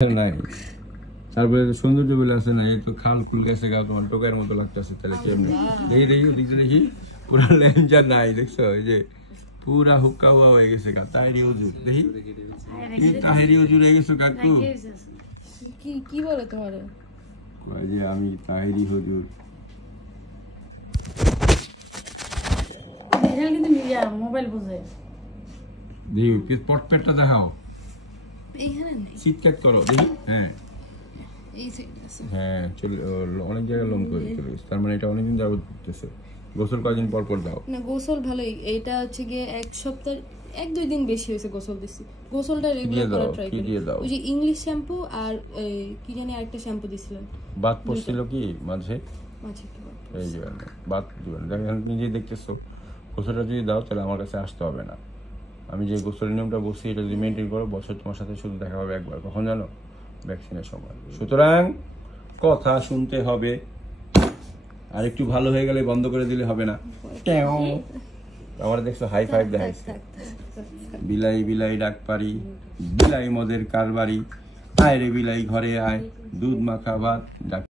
নাই তারপরে সৌন্দর্য বলে আছে না, এই তো খাল খুল গেছে গা, তোমার টোকার মতো লাগতেছে। তাহলে কেমনি দেখি দেখি ওদিকে দেখি পুরা লেঞ্জা নাই, দেখছো? এই যে পুরা হুক্কা হুয়া হয়ে গেছে গা। তাহেরি হুজুর দেখি, তাহেরি হুজুর হয়ে গেছো কাকু। কি কি বলে তোমার? কয় যে আমি তাহেরি হুজুর। এটা কিন্তু মিডিয়া মোবাইল বুঝে দেখি পটপেটটা দেখাও, এইখানে নেই, চিৎকার করো দেখি। হ্যাঁ এই সাইডে আছে। হ্যাঁ চলে অনেক জায়গায় লোম করে চলে গেছে, তার মানে এটা অনেকদিন যাবত করতেছে। গোসল কয়দিন পর পর দাও? না গোসল ভালোই, এটা হচ্ছে গিয়ে এক সপ্তাহ 1-2 দিন বেশি হয়েছে গোসল দিছি। গোসলটা রেগুলার করা ট্রাই করি। ওই যে ইংলিশ শ্যাম্পু আর কি জানি আরেকটা শ্যাম্পু দিছিলাম। বাত পড়ছিল কি মাঝে? মাঝে একটু এই যে বাত দিবেন, দেখেন নিজেই দেখতেছো। গোসলটা যদি দাও তাহলে আমার কাছে আসতে হবে না। আমি যে গোসলের নিয়মটা বসছি এটা যদি মেনটেন করো, বছর তোমার সাথে শুধু দেখা হবে একবার। কখন জানো? ভ্যাকসিনের সময়। সুতরাং কথা শুনতে হবে, আর একটু ভালো হয়ে গেলে বন্ধ করে দিলে হবে না। আমার দেখছো হাই ফাইভ দেখাইছে। বিলাই বিলাই ডাক পারি, বিলাই মদের কারবারি, আয় রে বিলাই ঘরে আয়, দুধ মাখা ভাত।